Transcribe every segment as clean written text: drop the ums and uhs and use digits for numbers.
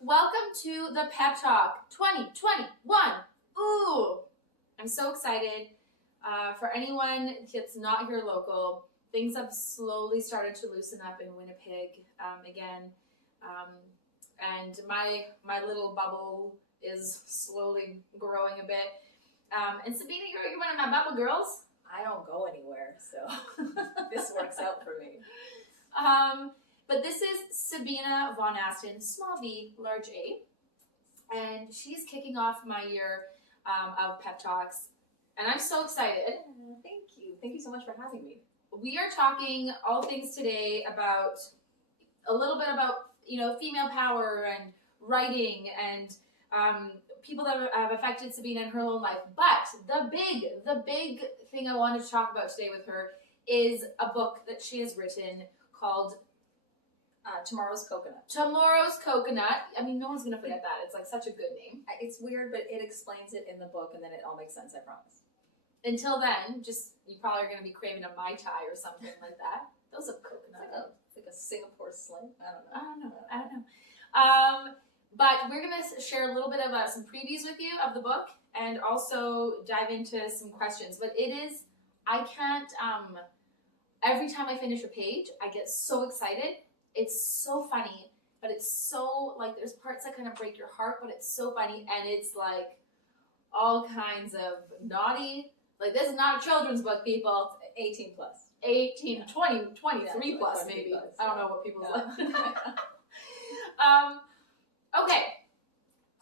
Welcome to the Pep Talk 2021. Ooh, I'm so excited. For anyone that's not here local, things have slowly started to loosen up in Winnipeg again. And my little bubble is slowly growing a bit. And Sabena, you're one of my bubble girls. I don't go anywhere, so this works out for me. But this is Sabena von Asten, small v, large A. And she's kicking off my year of Pep Talks. And I'm so excited. Thank you. Thank you so much for having me. We are talking all things today about a little bit about, female power and writing and people that have affected Sabena in her own life. But the big thing I wanted to talk about today with her is a book that she has written called Tomorrow's Coconut. Tomorrow's Coconut. I mean, no one's going to forget that. It's like such a good name. It's weird, but it explains it in the book, and then it all makes sense, I promise. Until then, you probably are going to be craving a Mai Tai or something like that. Those are coconut. It's like a Singapore Sling. I don't know. But we're going to share a little bit of some previews with you of the book and also dive into some questions. But every time I finish a page, I get so excited. It's so funny, but it's so, there's parts that kind of break your heart, but it's so funny, and it's, all kinds of naughty. This is not a children's book, people. 18 plus. 18, 20, 23 yeah, plus, maybe. Plus, I don't know what people's like. Okay,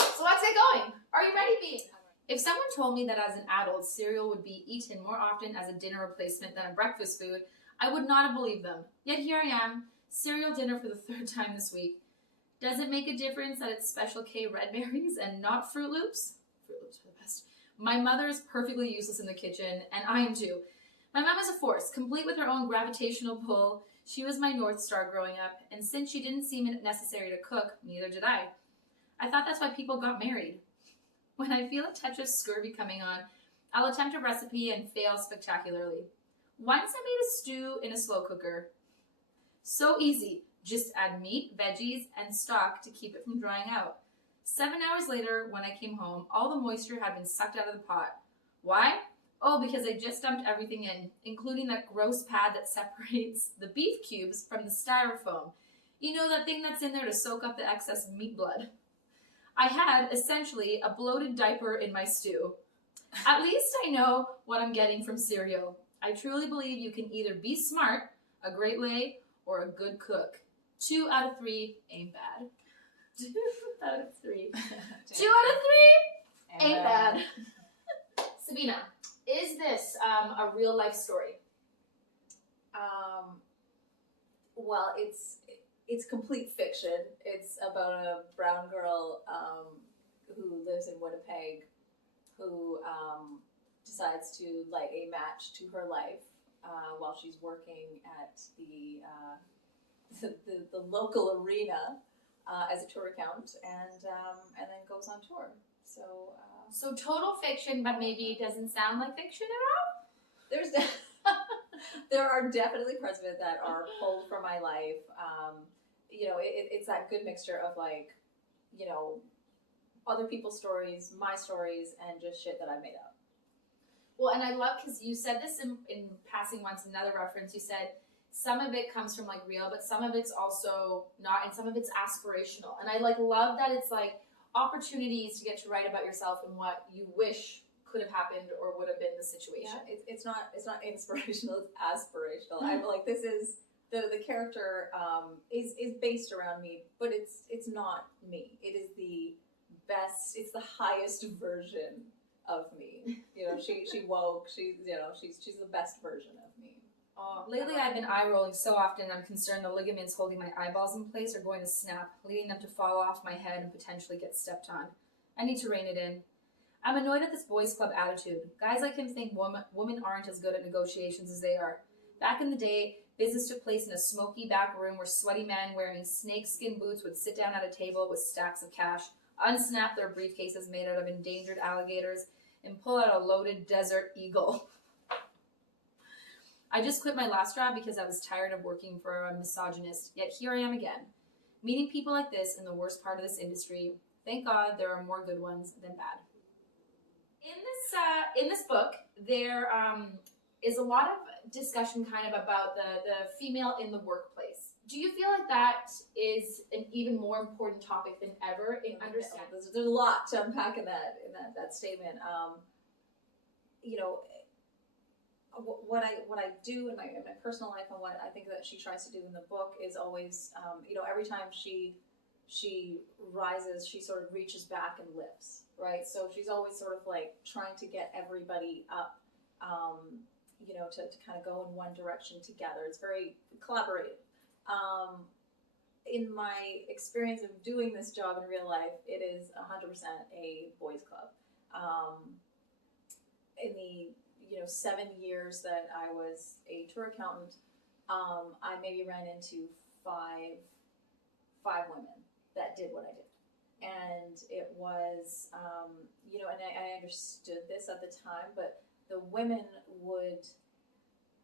so let's get going. Are you ready, Bean? If someone told me that as an adult, cereal would be eaten more often as a dinner replacement than a breakfast food, I would not have believed them. Yet here I am, cereal dinner for the third time this week. Does it make a difference that it's Special K red berries and not Fruit Loops? Fruit Loops are the best. My mother is perfectly useless in the kitchen, and I am too. My mom is a force, complete with her own gravitational pull. She was my North Star growing up, and since she didn't seem necessary to cook, neither did I. I thought that's why people got married. When I feel a touch of scurvy coming on, I'll attempt a recipe and fail spectacularly. Once I made a stew in a slow cooker. So easy. Just add meat, veggies, and stock to keep it from drying out. 7 hours later, when I came home, all the moisture had been sucked out of the pot. Why? Oh, because I just dumped everything in, including that gross pad that separates the beef cubes from the styrofoam. You know, that thing that's in there to soak up the excess meat blood. I had, essentially, a bloated diaper in my stew. At least I know what I'm getting from cereal. I truly believe you can either be smart, a great lay, or a good cook. 2 out of 3 ain't bad. 2 out of 3. 2 out of 3 ain't bad. Sabena, is this a real life story? Well, it's complete fiction. It's about a brown girl who lives in Winnipeg who decides to light a match to her life while she's working at the local arena as a tour accountant, and then goes on tour. So total fiction, but maybe it doesn't sound like fiction at all? There are definitely parts of it that are pulled from my life. It's that good mixture of other people's stories, my stories, and just shit that I made up. Well, and I love, because you said this in passing once, another reference, you said some of it comes from real, but some of it's also not, and some of it's aspirational. And I love that it's opportunities to get to write about yourself and what you wish could have happened or would have been the situation. Yeah, it's not inspirational, it's aspirational. I'm this is the character is based around me, but it's not me. It is the best, it's the highest version of me. She woke, she's the best version of me. Lately I've been eye rolling so often I'm concerned the ligaments holding my eyeballs in place are going to snap, leading them to fall off my head and potentially get stepped on. I need to rein it in. I'm annoyed at this boys club attitude. Guys like him think women aren't as good at negotiations as they are. Back in the day, business took place in a smoky back room where sweaty men wearing snakeskin boots would sit down at a table with stacks of cash, unsnap their briefcases made out of endangered alligators, and pull out a loaded Desert Eagle. I just quit my last job because I was tired of working for a misogynist, yet here I am again. Meeting people like this in the worst part of this industry. Thank God there are more good ones than bad. In this book, there is a lot of discussion kind of about the female in the workplace. Do you feel like that is an even more important topic than ever in understanding? There's a lot to unpack in that statement. You know, what I do in my personal life and what I think that she tries to do in the book is always, you know, every time she rises, she sort of reaches back and lifts, right? So she's always sort of like trying to get everybody up, you know, to kind of go in one direction together. It's very collaborative. In my experience of doing this job in real life, it is 100% a boys' club. In the 7 years that I was a tour accountant, I maybe ran into five women that did what I did. And it was, you know, and I understood this at the time, but the women would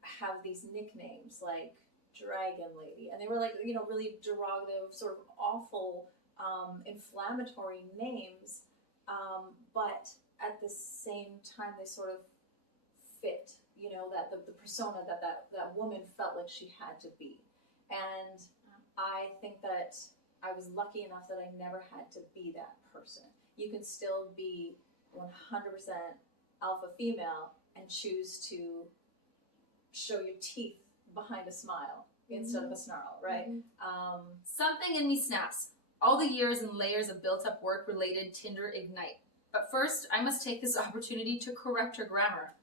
have these nicknames like Dragon Lady, and they were like, you know, really derogative, sort of awful, inflammatory names, but at the same time they sort of fit, you know, that the persona that woman felt like she had to be. And I think that I was lucky enough that I never had to be that person. You can still be 100% alpha female and choose to show your teeth behind a smile instead of a snarl, right? Something in me snaps. All the years and layers of built-up work-related Tinder ignite. But first, I must take this opportunity to correct your grammar.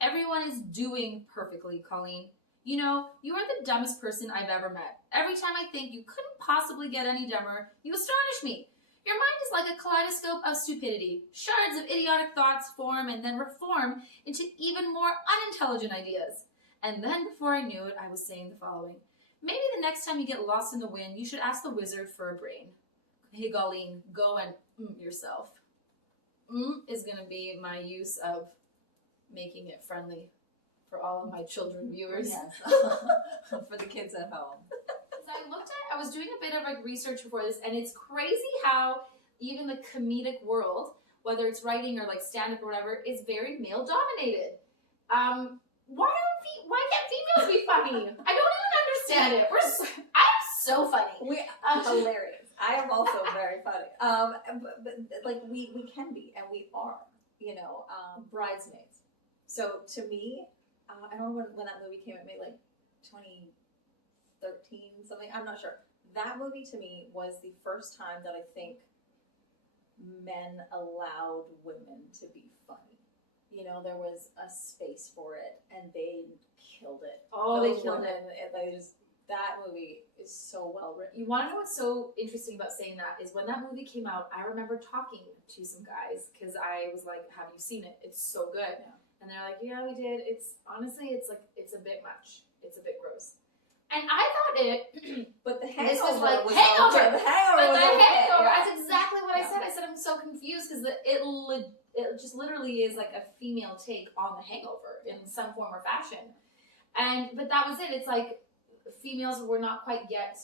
Everyone is doing perfectly, Colleen. You know, you are the dumbest person I've ever met. Every time I think you couldn't possibly get any dumber, you astonish me. Your mind is like a kaleidoscope of stupidity. Shards of idiotic thoughts form and then reform into even more unintelligent ideas. And then before I knew it, I was saying the following. Maybe the next time you get lost in the wind, you should ask the wizard for a brain. Hey, Colleen, go and yourself. Is going to be my use of making it friendly for all of my children viewers. Yes. For the kids at home. I was doing a bit of like research before this, and it's crazy how even the comedic world, whether it's writing or like stand-up or whatever, is very male dominated. Why can't females be funny? I don't even understand it. I'm so funny. Hilarious. I am also very funny. But like we can be, and we are, you know, Bridesmaids. So to me, I don't know when that movie came. It made like 2013 something. I'm not sure. That movie to me was the first time that I think men allowed women to be funny. You know, there was a space for it, and they killed it. Oh, they killed it. That movie is so well written. You want to know what's so interesting about saying that is when that movie came out, I remember talking to some guys because I was like, "Have you seen it? It's so good." Yeah. And they're like, "Yeah, we did." It's honestly, it's a bit much. It's a bit gross. And I thought it, but the Hangover this was like was Hangover. Okay. The Hangover was okay. Hangover. Yeah. That's exactly what I said. I said I'm so confused because it just literally is like a female take on the Hangover in some form or fashion. But that was it. It's like females were not quite yet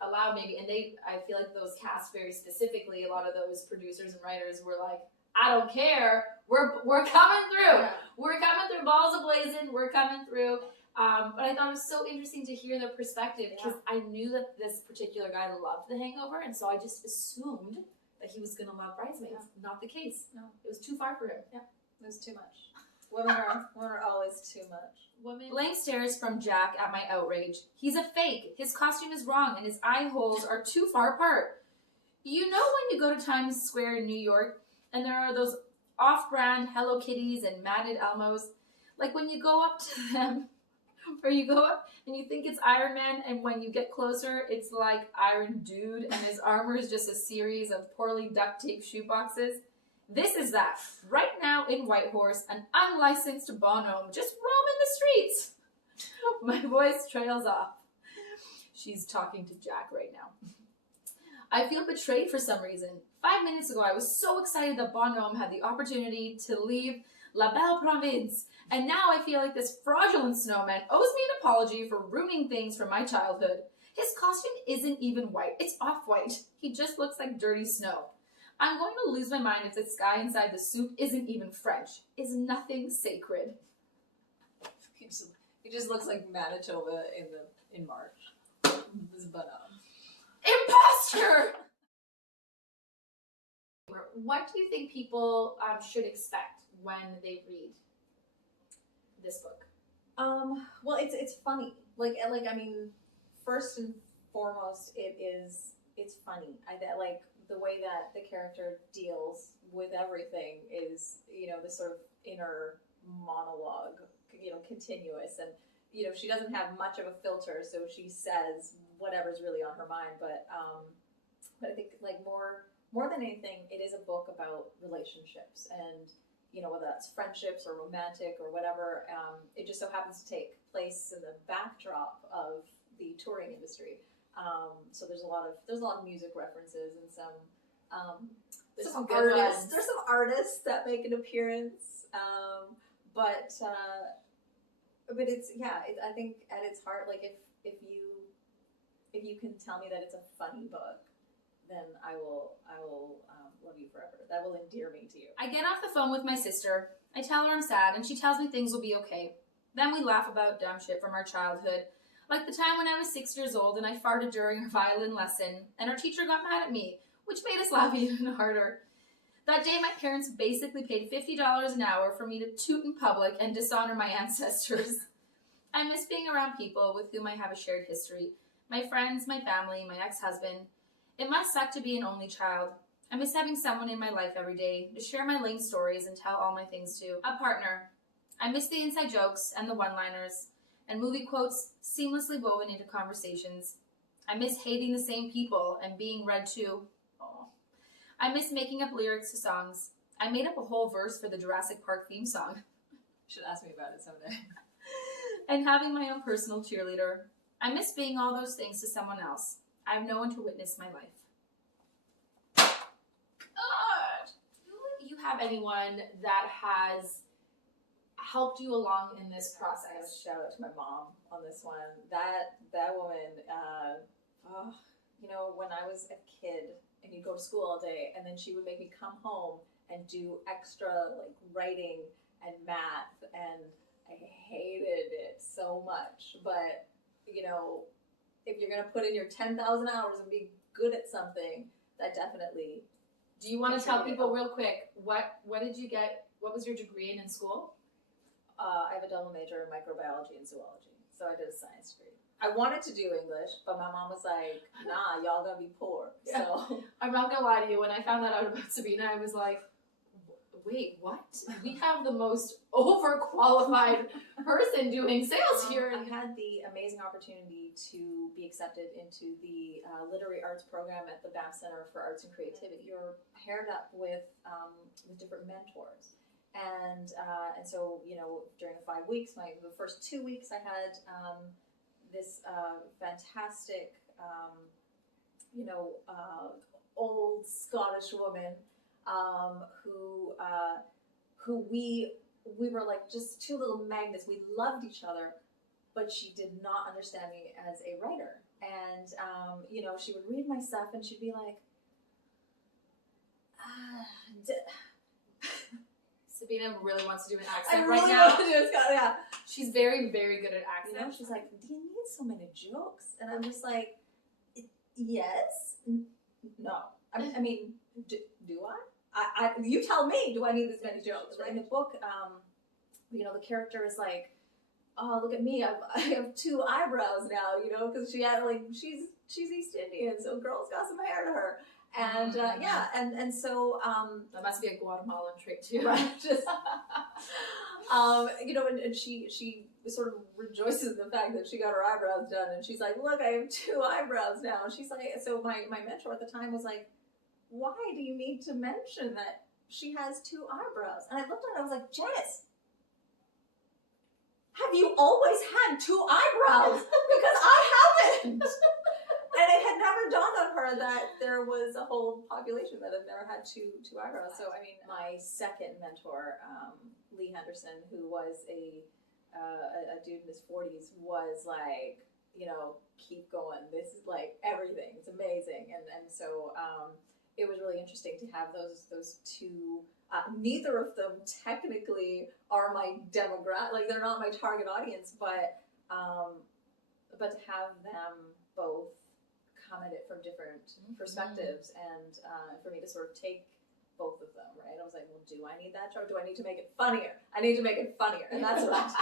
allowed maybe, and I feel like those cast very specifically. A lot of those producers and writers were like, I don't care. We're coming through. Yeah. We're coming through. Balls ablazing. We're coming through. But I thought it was so interesting to hear their perspective because I knew that this particular guy loved The Hangover, and so I just assumed that he was going to love Bridesmaids. Yeah. Not the case. No, it was too far for him. Yeah, it was too much. Women are always too much. Blank stares from Jack at my outrage. He's a fake. His costume is wrong, and his eye holes are too far apart. You know when you go to Times Square in New York, and there are those off-brand Hello Kitties and Matted Elmos, like when you go up to them, or you go up and you think it's Iron Man, and when you get closer, it's like Iron Dude, and his armor is just a series of poorly duct-taped shoeboxes. This is that. Right now in Whitehorse, an unlicensed bonhomme just roaming the streets. My voice trails off. She's talking to Jack right now. I feel betrayed for some reason. 5 minutes ago, I was so excited that Bonhomme had the opportunity to leave La Belle Province, and now I feel like this fraudulent snowman owes me an apology for ruining things from my childhood. His costume isn't even white. It's off-white. He just looks like dirty snow. I'm going to lose my mind if the sky inside the suit isn't even French. Is nothing sacred? He just looks like Manitoba in March. But Imposter! What do you think people should expect when they read this book? Well, it's funny. Like I mean, first and foremost, it's funny. I like the way that the character deals with everything is, this sort of inner monologue, continuous, and she doesn't have much of a filter, so she says whatever's really on her mind. But I think like more than anything, it is a book about relationships, and whether that's friendships or romantic or whatever. It just so happens to take place in the backdrop of the touring industry. So there's a lot of music references and some artists. There's some artists that make an appearance, but it's I think at its heart, like if you can tell me that it's a funny book, then I will love you forever. That will endear me to you. I get off the phone with my sister. I tell her I'm sad, and she tells me things will be okay. Then we laugh about dumb shit from our childhood. Like the time when I was 6 years old and I farted during her violin lesson, and our teacher got mad at me, which made us laugh even harder. That day, my parents basically paid $50 an hour for me to toot in public and dishonor my ancestors. I miss being around people with whom I have a shared history. My friends, my family, my ex-husband. It must suck to be an only child. I miss having someone in my life every day to share my lame stories and tell all my things to. A partner. I miss the inside jokes and the one-liners and movie quotes seamlessly woven into conversations. I miss hating the same people and being read to. Oh. I miss making up lyrics to songs. I made up a whole verse for the Jurassic Park theme song. You should ask me about it someday. And having my own personal cheerleader. I miss being all those things to someone else. I have no one to witness my life. Do you have anyone that has helped you along in this process? Shout out to my mom on this one. That woman, when I was a kid and you'd go to school all day, and then she would make me come home and do extra like writing and math, and I hated it so much. But if you're gonna put in your 10,000 hours and be good at something, that definitely. Do you want to tell people real quick what did you get? What was your degree in school? I have a double major in microbiology and zoology, so I did a science degree. I wanted to do English, but my mom was like, "Nah, y'all gonna be poor." Yeah. So I'm not gonna lie to you. When I found that out about Sabena, I was like, "Wait, what? We have the most overqualified person doing sales here." I had the amazing opportunity to be accepted into the literary arts program at the Banff Center for Arts and Creativity. You're paired up with different mentors. And so, during the 5 weeks, the first 2 weeks, I had this fantastic, old Scottish woman who we were like just two little magnets. We loved each other, but she did not understand me as a writer. And she would read my stuff, and she'd be like, Sabena really wants to do an accent right now. Want to do a yeah. She's very, very good at accents. She's like, "Do you need so many jokes?" And I'm just like, "Yes, no. I mean, do I? You tell me. Do I need this many jokes?" Right? In the book, the character is like, "Oh, look at me! I have 2 eyebrows now." Because she had she's East Indian, so girls got some hair to her. And and so that must be a Guatemalan trait too, right? Just and she sort of rejoices in the fact that she got her eyebrows done, and she's like, "Look, I have 2 eyebrows now." And she's like, so my mentor at the time was like, "Why do you need to mention that she has 2 eyebrows?" And I looked at her, I was like, "Janice, have you always had 2 eyebrows? Because I haven't." And it had never dawned on her that there was a whole population that had never had two eyebrows. So, I mean, my second mentor, Lee Henderson, who was a dude in his 40s, was like, keep going. This is like everything. It's amazing. And so it was really interesting to have those two. Neither of them technically are my demographic. Like they're not my target audience, but to have them both come at it from different perspectives, and for me to sort of take both of them, right? I was like, well, do I need that joke? Do I need to make it funnier? I need to make it funnier, and that's what I did.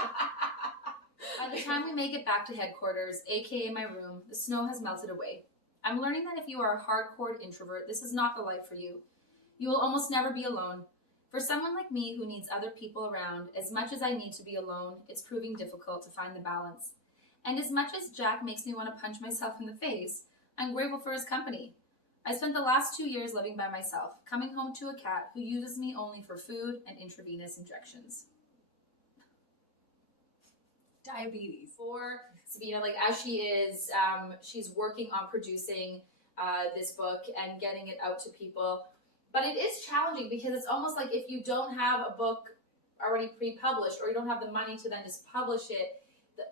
By the time we make it back to headquarters, aka my room, the snow has melted away. I'm learning that if you are a hardcore introvert, this is not the life for you. You will almost never be alone. For someone like me who needs other people around, as much as I need to be alone, it's proving difficult to find the balance. And as much as Jack makes me want to punch myself in the face, I'm grateful for his company. I spent the last 2 years living by myself, coming home to a cat who uses me only for food and intravenous injections. Diabetes. For Sabena, like as she is, she's working on producing this book and getting it out to people. But it is challenging because it's almost like if you don't have a book already pre-published or you don't have the money to then just publish it,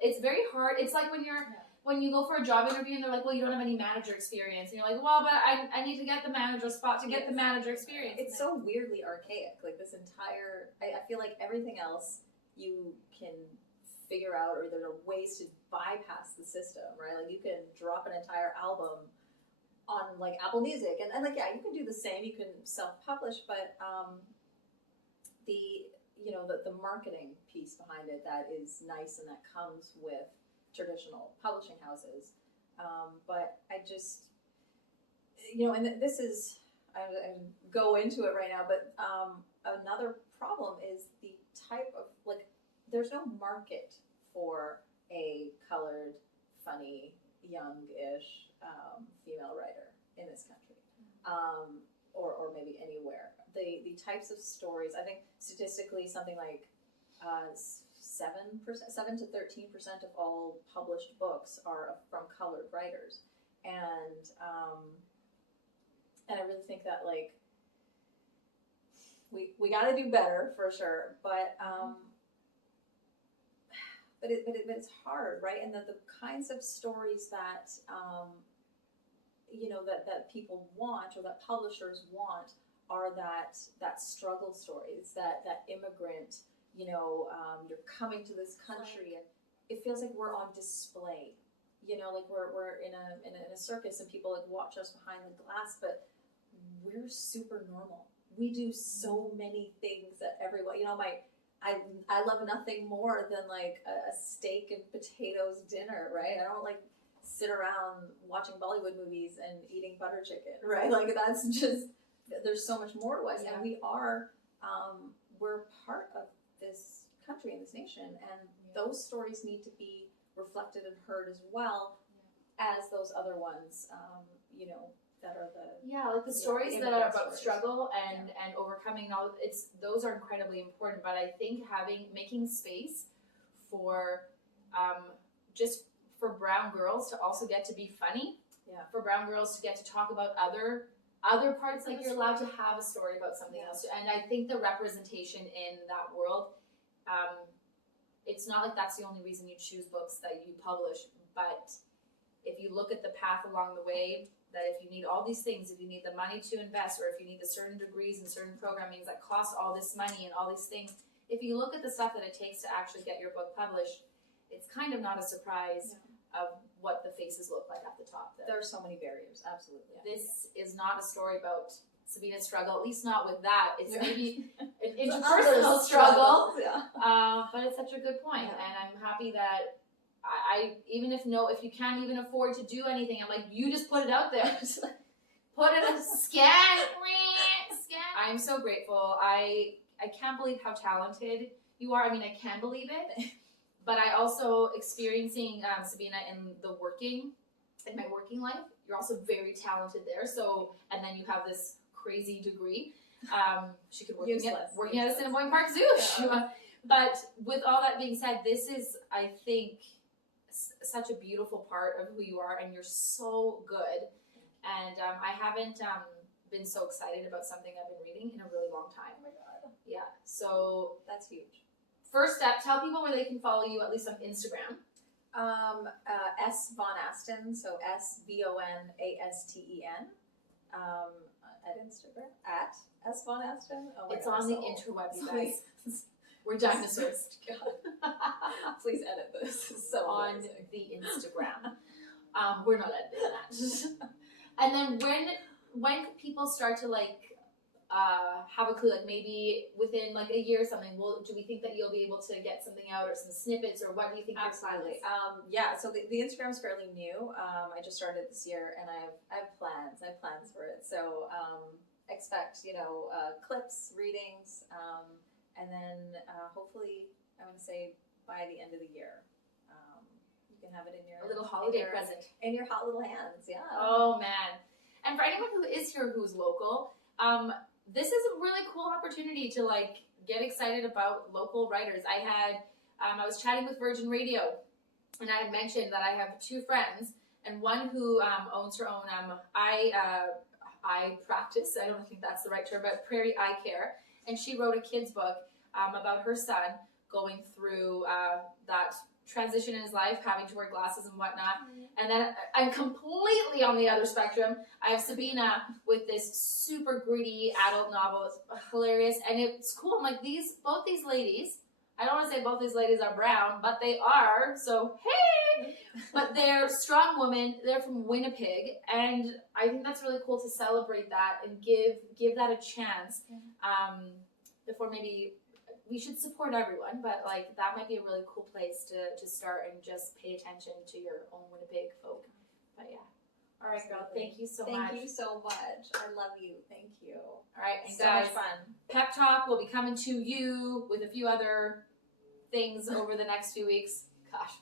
it's very hard. It's like when you go for a job interview and they're like, well, you don't have any manager experience. And you're like, well, but I need to get the manager spot to get the manager experience. It's so weirdly archaic. Like this entire, I feel like everything else you can figure out, or there are ways to bypass the system, right? Like you can drop an entire album on like Apple Music, and like yeah, you can do the same. You can self-publish, but the marketing piece behind it that is nice and that comes with traditional publishing houses. But I just and this is I go into it right now, but another problem is the type of like. There's no market for a colored, funny, young-ish female writer in this country, or maybe anywhere. The types of stories, I think statistically something like 7% to 13% of all published books are from colored writers, and I really think that like we got to do better for sure, but it's hard, right? And that the kinds of stories that that people want or that publishers want are that struggle stories, that immigrant, you're coming to this country and it feels like we're on display, like we're in a circus and people like watch us behind the glass, but we're super normal. We do so many things that everyone, I love nothing more than like a steak and potatoes dinner, right? I don't like sit around watching Bollywood movies and eating butter chicken, right? Like that's just, there's so much more to us. Yeah. And we're part of this country and this nation, and those stories need to be reflected and heard as well as those other ones, that are like the stories that are about struggle and overcoming all. Those are incredibly important. But I think making space for just for brown girls to also get to be funny. Yeah. For brown girls to get to talk about other parts, like you're allowed to have a story about something else. And I think the representation in that world, it's not like that's the only reason you choose books that you publish, but if you look at the path along the way, that if you need all these things, if you need the money to invest, or if you need the certain degrees and certain programmings that cost all this money and all these things, if you look at the stuff that it takes to actually get your book published, it's kind of not a surprise of what the faces look like at the top. There are so many barriers, absolutely. This is not a story about Sabena's struggle, at least not with that. It's maybe an interpersonal struggle, but it's such a good point, and I'm happy that I even if you can't even afford to do anything, I'm like, you just put it out there. Just put it in a scan. I'm so grateful. I can't believe how talented you are. I mean, I can believe it, but I also experiencing Sabena in my working life. You're also very talented there. So, and then you have this crazy degree. She could working at Assiniboine Park Zoo. But with all that being said, this is, I think, such a beautiful part of who you are, and you're so good. And I haven't been so excited about something I've been reading in a really long time. Oh my god! Yeah, so that's huge. First step: tell people where they can follow you, at least on Instagram. S von Asten, so SVONASTEN, at Instagram, at S von Asten. Oh my It's God, on the so interweb, you Please. guys. We're dinosaurs. Please edit this. It's so On amazing. the Instagram. We're not editing that. And then when could people start to have a clue? Like maybe within like a year or something. Do we think that you'll be able to get something out or some snippets, or what do you think? Absolutely. Yeah. So the Instagram's fairly new. I just started this year, and I have plans. I have plans for it. So expect clips, readings, and then hopefully I want to say by the end of the year. You can have it in your A little holiday present in your hot little hands. Yeah. Oh man! And for anyone who is here who's local, this is a really cool opportunity to get excited about local writers. I was chatting with Virgin Radio, and I had mentioned that I have two friends, and one who owns her own eye practice. I don't think that's the right term, but Prairie Eye Care, and she wrote a kid's book about her son going through that transition in his life, having to wear glasses and whatnot. And then I'm completely on the other spectrum. I have Sabena with this super gritty adult novel. It's hilarious, and it's cool. I'm like, both these ladies, I don't want to say both these ladies are brown, but they are, so hey! But they're strong women. They're from Winnipeg, and I think that's really cool to celebrate that and give that a chance. Before maybe we should support everyone, but that might be a really cool place to start and just pay attention to your own Winnipeg folk. But yeah. All right, girl. Thank you so much. Thank you so much. I love you. Thank you. All right, and So guys, much fun. Pep Talk will be coming to you with a few other things over the next few weeks. Gosh,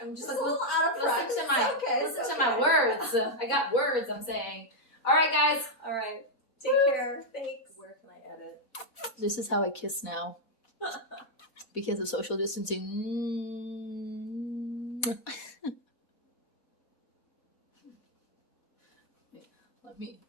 I'm just a little out of practice. Listen to my words. I got words I'm saying. All right, guys. All right. Take care. Thanks. Where can I edit? This is how I kiss now. Because of social distancing. Let me